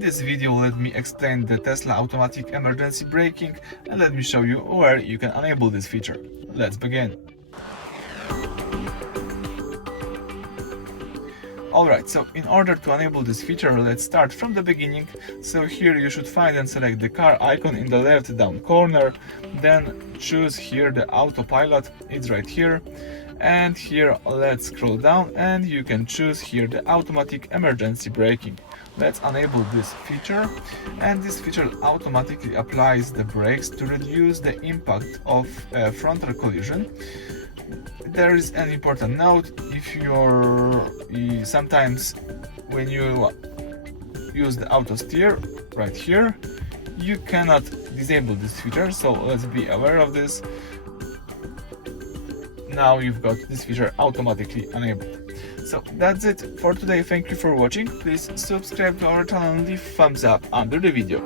this video, let me explain the Tesla automatic emergency braking and let me show you where you can enable this feature. Let's begin. Alright, so in order to enable this feature, let's start from the beginning. So here you should find and select the car icon in the left down corner, then choose here the Autopilot, it's right here, and here let's scroll down and you can choose here the automatic emergency braking. Let's enable this feature, and this feature automatically applies the brakes to reduce the impact of a frontal collision. There is an important note: if sometimes when you use the Autosteer right here, you cannot disable this feature, so let's be aware of this. Now you've got this feature automatically enabled. So that's it for today. Thank you for watching. Please subscribe to our channel and leave thumbs up under the video.